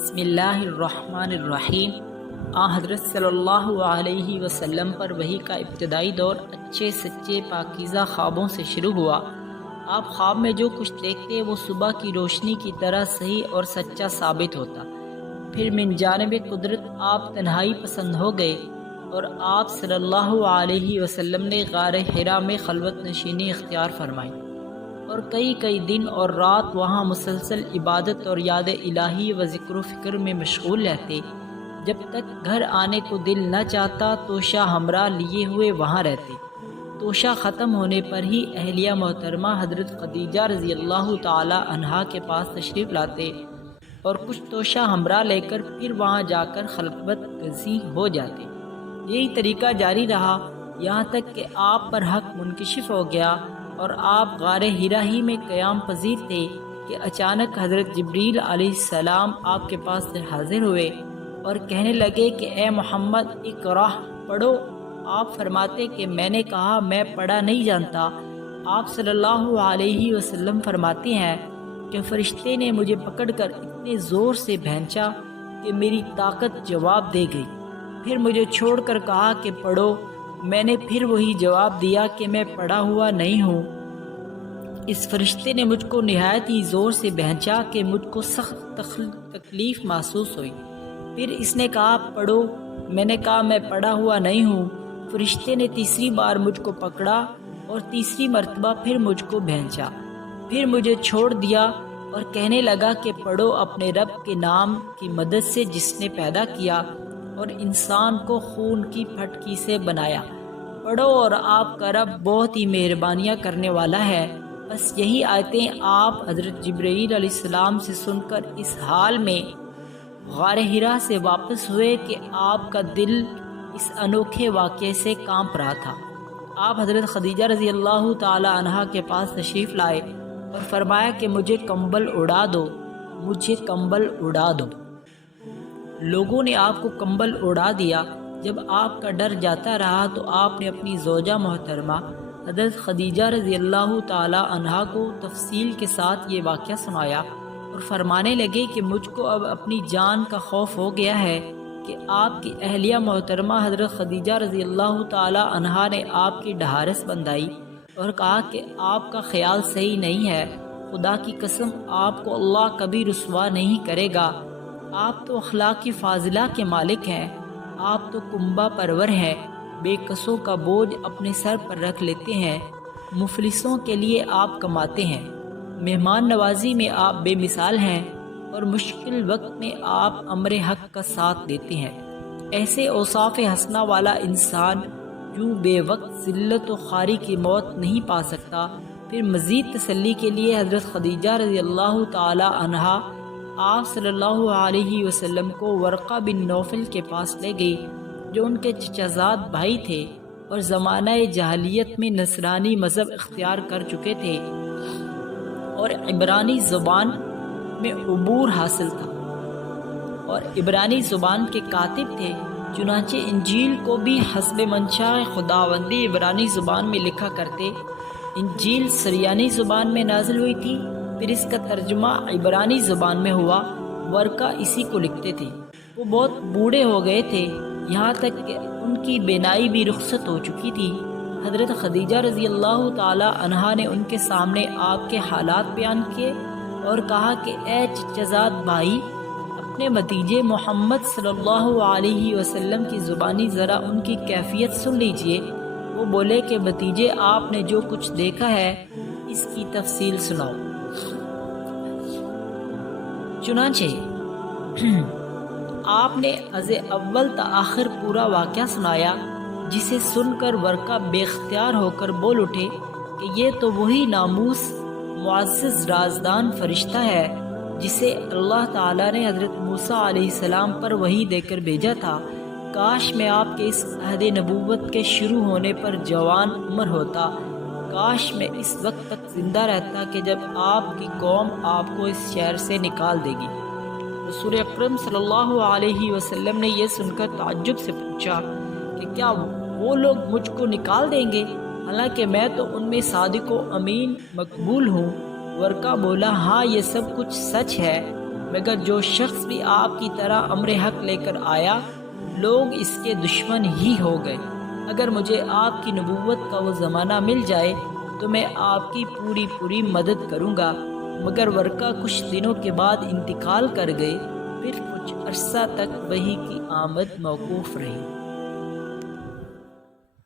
بسم اللہ الرحمن الرحیم۔ حضرت صلی اللہ علیہ وسلم پر وحی کا ابتدائی دور اچھے سچے پاکیزہ خوابوں سے شروع ہوا۔ آپ خواب میں جو کچھ دیکھتے وہ صبح کی روشنی کی طرح صحیح اور سچا ثابت ہوتا۔ پھر من جانب قدرت آپ تنہائی پسند ہو گئے اور آپ صلی اللہ علیہ وسلم نے غار حرا میں خلوت نشینی اختیار فرمائی اور کئی دن اور رات وہاں مسلسل عبادت اور یاد الہی و ذکر و فکر میں مشغول رہتے۔ جب تک گھر آنے کو دل نہ چاہتا توشہ ہمراہ لیے ہوئے وہاں رہتے۔ توشہ ختم ہونے پر ہی اہلیہ محترمہ حضرت خدیجہ رضی اللہ تعالی عنہا کے پاس تشریف لاتے اور کچھ توشہ ہمراہ لے کر پھر وہاں جا کر خلوت گزیں ہو جاتے۔ یہی طریقہ جاری رہا یہاں تک کہ آپ پر حق منکشف ہو گیا اور آپ غار حرا ہی میں قیام پذیر تھے کہ اچانک حضرت جبریل علیہ السلام آپ کے پاس حاضر ہوئے اور کہنے لگے کہ اے محمد اقرأ، پڑھو۔ آپ فرماتے کہ میں نے کہا میں پڑھا نہیں جانتا۔ آپ صلی اللہ علیہ وسلم فرماتے ہیں کہ فرشتے نے مجھے پکڑ کر اتنے زور سے بھینچا کہ میری طاقت جواب دے گئی، پھر مجھے چھوڑ کر کہا کہ پڑھو۔ میں نے پھر وہی جواب دیا کہ میں پڑھا ہوا نہیں ہوں۔ اس فرشتے نے مجھ کو نہایت ہی زور سے بھینچا کہ مجھ کو سخت تکلیف محسوس ہوئی۔ پھر اس نے کہا پڑھو۔ میں نے کہا میں پڑھا ہوا نہیں ہوں۔ فرشتے نے تیسری بار مجھ کو پکڑا اور تیسری مرتبہ پھر مجھ کو بھینچا، پھر مجھے چھوڑ دیا اور کہنے لگا کہ پڑھو اپنے رب کے نام کی مدد سے جس نے پیدا کیا اور انسان کو خون کی پھٹکی سے بنایا۔ پڑھو اور آپ کا رب بہت ہی مہربانیاں کرنے والا ہے۔ بس یہی آیتیں آپ حضرت جبرائیل علیہ السلام سے سن کر اس حال میں غار حرا سے واپس ہوئے کہ آپ کا دل اس انوکھے واقعے سے کانپ رہا تھا۔ آپ حضرت خدیجہ رضی اللہ تعالی عنہا کے پاس تشریف لائے اور فرمایا کہ مجھے کمبل اڑا دو، مجھے کمبل اڑا دو۔ لوگوں نے آپ کو کمبل اڑا دیا۔ جب آپ کا ڈر جاتا رہا تو آپ نے اپنی زوجہ محترمہ حضرت خدیجہ رضی اللہ تعالی عنہا کو تفصیل کے ساتھ یہ واقعہ سنایا اور فرمانے لگے کہ مجھ کو اب اپنی جان کا خوف ہو گیا ہے کہ آپ کی اہلیہ محترمہ حضرت خدیجہ رضی اللہ تعالی عنہا نے آپ کی ڈھارس بندھائی اور کہا کہ آپ کا خیال صحیح نہیں ہے، خدا کی قسم آپ کو اللہ کبھی رسوا نہیں کرے گا۔ آپ تو اخلاق کی فاضلہ کے مالک ہیں، آپ تو کنبہ پرور ہیں، بے کسوں کا بوجھ اپنے سر پر رکھ لیتے ہیں، مفلسوں کے لیے آپ کماتے ہیں، مہمان نوازی میں آپ بے مثال ہیں اور مشکل وقت میں آپ امر حق کا ساتھ دیتے ہیں۔ ایسے اوصاف حسنہ والا انسان یوں بے وقت ذلت و خواری کی موت نہیں پا سکتا۔ پھر مزید تسلی کے لیے حضرت خدیجہ رضی اللہ تعالی عنہا آپ صلی اللہ علیہ وسلم کو ورقہ بن نوفل کے پاس لے گئی جو ان کے چچا زاد بھائی تھے اور زمانہ جاہلیت میں نصرانی مذہب اختیار کر چکے تھے اور عبرانی زبان میں عبور حاصل تھا اور عبرانی زبان کے کاتب تھے۔ چنانچہ انجیل کو بھی حسب منشاء خداوندی عبرانی زبان میں لکھا کرتے۔ انجیل سریانی زبان میں نازل ہوئی تھی، پھر اس کا ترجمہ عبرانی زبان میں ہوا۔ ورقہ اسی کو لکھتے تھے۔ وہ بہت بوڑھے ہو گئے تھے، یہاں تک کہ ان کی بینائی بھی رخصت ہو چکی تھی۔ حضرت خدیجہ رضی اللہ تعالی عنہا نے ان کے سامنے آپ کے حالات بیان کیے اور کہا کہ اے چچا زاد بھائی، اپنے بھتیجے محمد صلی اللہ علیہ وسلم کی زبانی ذرا ان کی کیفیت سن لیجئے۔ وہ بولے کہ بھتیجے آپ نے جو کچھ دیکھا ہے اس کی تفصیل سناؤ۔ چنانچہ آپ نے از اول تا آخر پورا واقعہ سنایا، جسے سن کر ورقہ بے اختیار ہو کر بول اٹھے کہ یہ تو وہی ناموس معزز رازدان فرشتہ ہے جسے اللہ تعالیٰ نے حضرت موسیٰ علیہ السلام پر وحی دے کر بھیجا تھا۔ کاش میں آپ کے اس عہد نبوت کے شروع ہونے پر جوان عمر ہوتا، کاش میں اس وقت تک زندہ رہتا کہ جب آپ کی قوم آپ کو اس شہر سے نکال دے گی۔ رسول اکرم صلی اللہ علیہ وسلم نے یہ سن کر تعجب سے پوچھا کہ کیا وہ لوگ مجھ کو نکال دیں گے، حالانکہ میں تو ان میں صادق و امین مقبول ہوں۔ ورقہ بولا ہاں یہ سب کچھ سچ ہے، مگر جو شخص بھی آپ کی طرح امر حق لے کر آیا لوگ اس کے دشمن ہی ہو گئے۔ اگر مجھے آپ کی نبوت کا وہ زمانہ مل جائے تو میں آپ کی پوری مدد کروں گا۔ مگر ورقہ کچھ دنوں کے بعد انتقال کر گئے، پھر کچھ عرصہ تک وحی کی آمد موقوف رہی۔